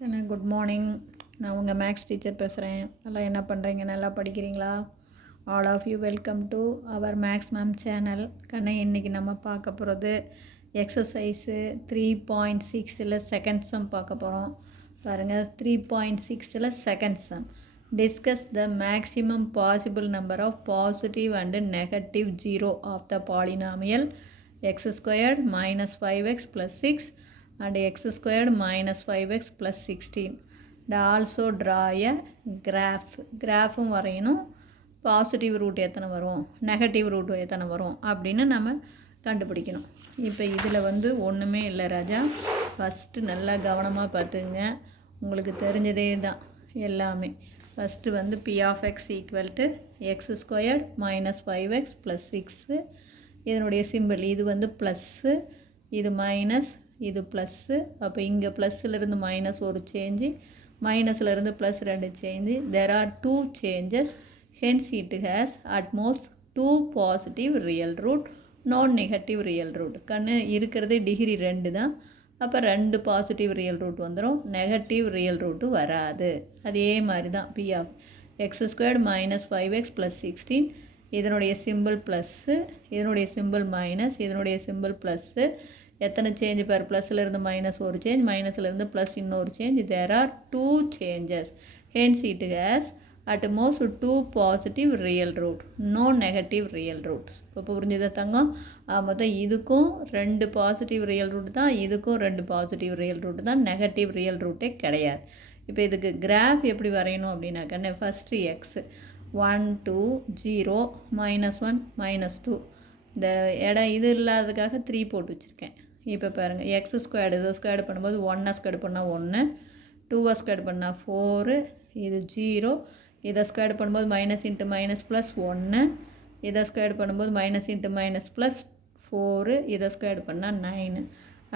Good morning. நான் உங்கள் maths teacher பேசுகிறேன். நல்லா என்ன பண்ணுறீங்க? நல்லா படிக்கிறீங்களா? All of you welcome to our maths ma'am channel. இன்றைக்கி நம்ம பார்க்க போகிறது எக்ஸசைஸு 3.6 செகண்ட் சம் பார்க்க போகிறோம். பாருங்கள், 3.6 second sum. Discuss the maximum possible number of positive and negative zero of the polynomial x squared minus 5x plus 6 and x squared minus 5x plus 16. And also draw a graph. கிராஃபும் வரையணும். Positive root எத்தனை வரும், negative root எத்தனை வரும் அப்படின்னு நம்ம கண்டுபிடிக்கணும். இப்போ இதில் ஒன்றுமே இல்லை ராஜா. ஃபஸ்ட்டு நல்லா கவனமாக பார்த்துங்க. உங்களுக்கு தெரிஞ்சதே தான் எல்லாமே. First p of x equal to x squared minus 5x plus 6. இதனுடைய சிம்பிள் இது ப்ளஸ்ஸு, இது மைனஸ், இது ப்ளஸ்ஸு. அப்போ இங்கே ப்ளஸ்ஸிலிருந்து மைனஸ் ஒரு சேஞ்சு, மைனஸ்லேருந்து plus 2 change. There are 2 changes. Hence it has at most 2 positive real root, no negative real root. இருக்கிறது டிகிரி 2 தான். அப்போ 2 பாசிட்டிவ் ரியல் ரூட் வந்துடும், நெகட்டிவ் ரியல் ரூட்டு வராது. அதே மாதிரி தான் p of x squared minus 5x plus 16. இதனுடைய சிம்பிள் ப்ளஸ்ஸு, இதனுடைய சிம்பிள் மைனஸ், இதனுடைய சிம்பிள் ப்ளஸ்ஸு. எத்தனை சேஞ்ச் பார், ப்ளஸ்லேருந்து மைனஸ் ஒரு சேஞ்ச், மைனஸ்லேருந்து ப்ளஸ் இன்னொரு change. There are 2 changes. Hence it has at most 2 positive real root, no negative real roots. இப்போ புரிஞ்சுதா தங்கம்? மொத்தம் இதுக்கும் 2 பாசிட்டிவ் ரியல் ரூட் தான், இதுக்கும் 2 பாசிட்டிவ் ரியல் ரூட் தான், நெகட்டிவ் ரியல் ரூட்டே கிடையாது. இப்போ இதுக்கு கிராஃப் எப்படி வரையணும் அப்படின்னாக்கா, ஃபஸ்ட்டு எக்ஸு 1 2 0 -1 -2. இந்த இடம் இது இல்லாததுக்காக 3 போட்டு வச்சுருக்கேன். இப்போ பாருங்கள், எக்ஸ் ஸ்கொயர்டு இதை ஸ்கொயர்டு பண்ணும்போது 1 ஸ்கொயர்டு பண்ணால் 1, 2 ஸ்கொயர்டு பண்ணால் 4, இது 0. இதை ஸ்கொயர்டு பண்ணும்போது மைனஸ் இன்ட்டு மைனஸ் ப்ளஸ் 1, இதை ஸ்கொயர்டு பண்ணும்போது மைனஸ் இன்ட்டு மைனஸ் ப்ளஸ் 4, இதை ஸ்கொயர்டு பண்ணால் 9.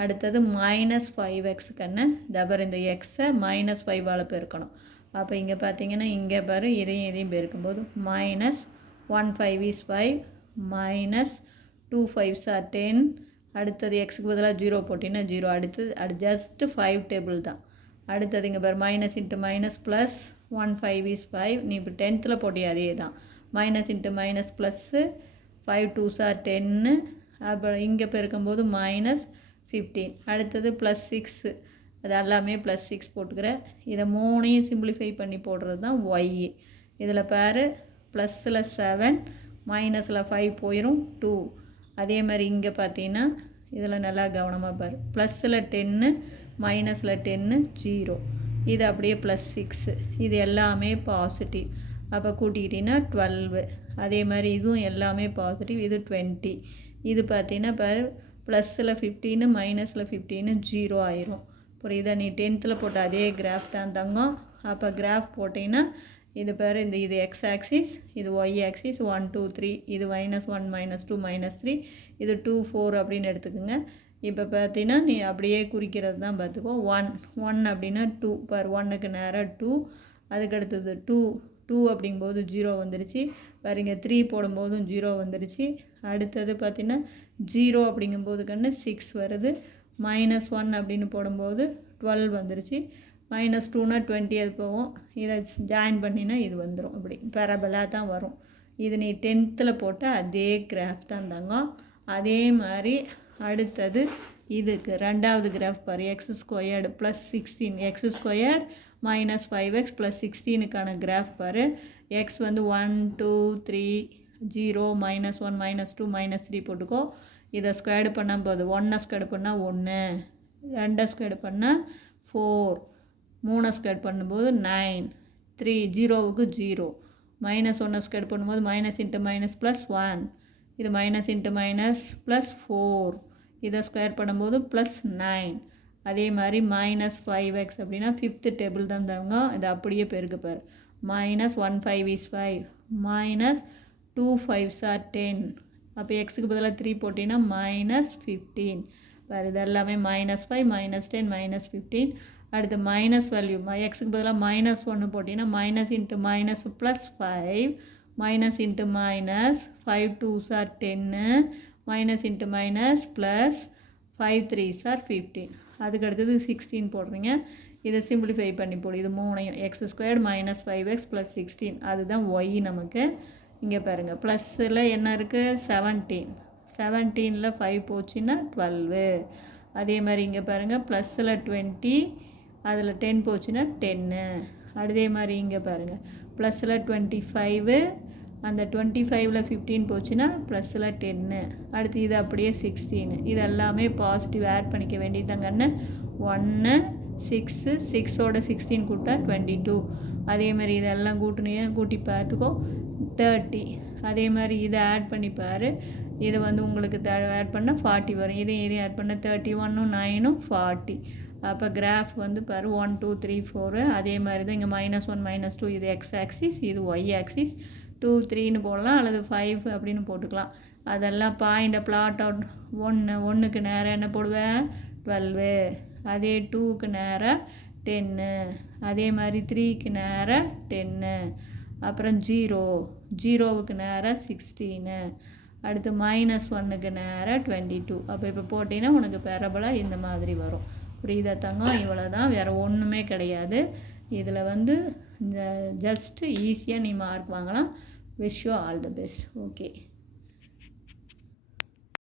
அடுத்தது -5x தபர் இந்த எக்ஸை -5ஆல் பெருக்கணும். அப்போ இங்கே பார்த்தீங்கன்னா, இங்கே பாரு, இதையும் பெருக்கும்போது -1 5 is 5, -2 5s are 10. அடுத்தது எக்ஸுக்கு பதிலாக 0 போட்டிங்கன்னா 0. அடுத்தது ஜஸ்ட்டு 5 டேபிள் தான். அடுத்தது இங்கே பாரு, minus into minus plus 1 5 is 5. நீ இப்போ 10th போட்டியே அதே தான். Minus into minus plus 5 2s are 10. அப்புறம் இங்கே பெருக்கும்போது -15. அடுத்தது +6, அது எல்லாமே +6 போட்டுக்கிறேன். இதை 3ஐயும் சிம்பிளிஃபை பண்ணி போடுறது தான் ஒய். இதில் பாரு, ப்ளஸில் 7, மைனஸில் 5 போயிடும் 2. அதே மாதிரி இங்கே பார்த்தீங்கன்னா, இதில் நல்லா கவனமாக பாரு, ப்ளஸில் 10, மைனஸில் 10 0. இது அப்படியே +6. இது எல்லாமே பாசிட்டிவ். அப்போ கூட்டிக்கிட்டிங்கன்னா 12. அதே மாதிரி இதுவும் எல்லாமே பாசிட்டிவ். இது 20. இது பார்த்தீங்கன்னா பாரு, ப்ளஸில் 15, மைனஸில் 15 0 ஆயிரும். புரியுதா? நீ 10th போட்ட அதே கிராஃப் தான் தங்கம். அப்போ கிராஃப் போட்டிங்கன்னா இது பேர், இது எக்ஸ் ஆக்சிஸ், இது ஒய் ஆக்சிஸ். 1 2 3, இது -1 -2 -3, இது 2 4 அப்படின்னு எடுத்துக்கோங்க. இப்போ பார்த்தீங்கன்னா நீ அப்படியே குறிக்கிறது தான் பார்த்துக்கோ. 1 அப்படின்னா 2 பார், 1க்கு நேராக 2. அதுக்கடுத்தது 2 அப்படிங்கும்போது 0 வந்துருச்சு. பாருங்க, 3 போடும்போதும் 0 வந்துருச்சு. அடுத்தது பார்த்தீங்கன்னா 0 அப்படிங்கும்போது 6 வருது. -1 அப்படின்னு போடும்போது 12 வந்துருச்சு. -2னா 20 அது போகும். இதை ஜாயின் பண்ணினா இது வந்துடும். அப்படி பேரபலாக தான் வரும். இது நீ 10th போட்ட அதே கிராஃப் தான் தங்கம். அதே மாதிரி அடுத்தது இதுக்கு ரெண்டாவது கிராஃப் பாரு, x squared plus 16, x squared -5x plus 16க்கான கிராஃப் பாரு. எக்ஸ் 1 2 3 0 -1 -2 -3 போட்டுக்கோ. இதை ஸ்கொயர்டு பண்ணால் போதும். 1 ஸ்கொயர்டு பண்ணால் 1, 2 ஸ்கொயர்டு பண்ணால் 4, 3 ஸ்கொயர்டு பண்ணும்போது 9, 3 0க்கு 0, -1 ஸ்கொயர்டு பண்ணும்போது மைனஸ் இன்ட்டு மைனஸ் ப்ளஸ் 1, இது மைனஸ் இன்ட்டு மைனஸ் ப்ளஸ் 4, இதை ஸ்கொயர் பண்ணும்போது +9. அதே மாதிரி -5x அப்படின்னா 5th டேபிள் தான் தாங்க. இதை அப்படியே பெருக்குப்பார். -1 5 is 5, -2 5s are 10. அப்போ எக்ஸுக்கு பதிலாக 3 போட்டிங்கன்னா -15. வேறு இது எல்லாமே -5 -10 -15. அடுத்து மைனஸ் வேல்யூ, எக்ஸுக்கு பதிலாக -1 போட்டிங்கன்னா minus into minus plus 5, minus into minus 5 2s are 10, minus into minus plus 5 3s are 15. அதுக்கு அடுத்தது 16 போடுறீங்க. இதை சிம்பிளிஃபை பண்ணி போடு. இது 3ஐயும் x² - 5x + 16 அதுதான் ஒய் நமக்கு. இங்கே பாருங்கள் ப்ளஸில் என்ன இருக்குது 17, 17ல் 5 போச்சுன்னா 12. அதே மாதிரி இங்கே பாருங்கள் ப்ளஸில் 20 அதில் 10 போச்சுன்னா 10. அதே மாதிரி இங்கே பாருங்கள் ப்ளஸில் 25 அந்த 25ல் 15 போச்சுன்னா ப்ளஸில் 10. அடுத்து இது அப்படியே 16. இது எல்லாமே பாசிட்டிவ் ஆட் பண்ணிக்க வேண்டியதாங்கன்னு 1 6 6ஓட 16 கூட்டா 22. அதே மாதிரி இதெல்லாம் கூட்டி பார்த்துக்கோ 30. அதே மாதிரி இதை ஆட் பண்ணி பாரு. இதை வந்து உங்களுக்கு ஆட் பண்ணால் 40 வரும். இதையும் ஆட் பண்ண 31 9 40. அப்போ கிராஃப் வந்து பாரு 1 2 3 4. அதே மாதிரி தான் இங்கே -1 -2 இது எக்ஸ் ஆக்சிஸ், இது ஒய் ஆக்சிஸ். 2 3ன்னு போடலாம் அல்லது 5 அப்படின்னு போட்டுக்கலாம். அதெல்லாம் பாயிண்டை பிளாட் அவுட் 1க்கு நேராக என்ன போடுவேன் 12. அதே 2க்கு நேராக 10. அதே மாதிரி 3க்கு நேராக 10. அப்புறம் 0வுக்கு நேராக 16. அடுத்து -1க்கு நேராக 22. அப்போ இப்போ போட்டிங்கன்னா உனக்கு பேரபலாக இந்த மாதிரி வரும். புரியுதா தங்கம்? இவ்வளோ தான், வேறு ஒன்றுமே கிடையாது. இதில் வந்து ஜஸ்ட்டு ஈஸியாக நீ மார்க் வாங்கலாம். Wish you all the best. Okay.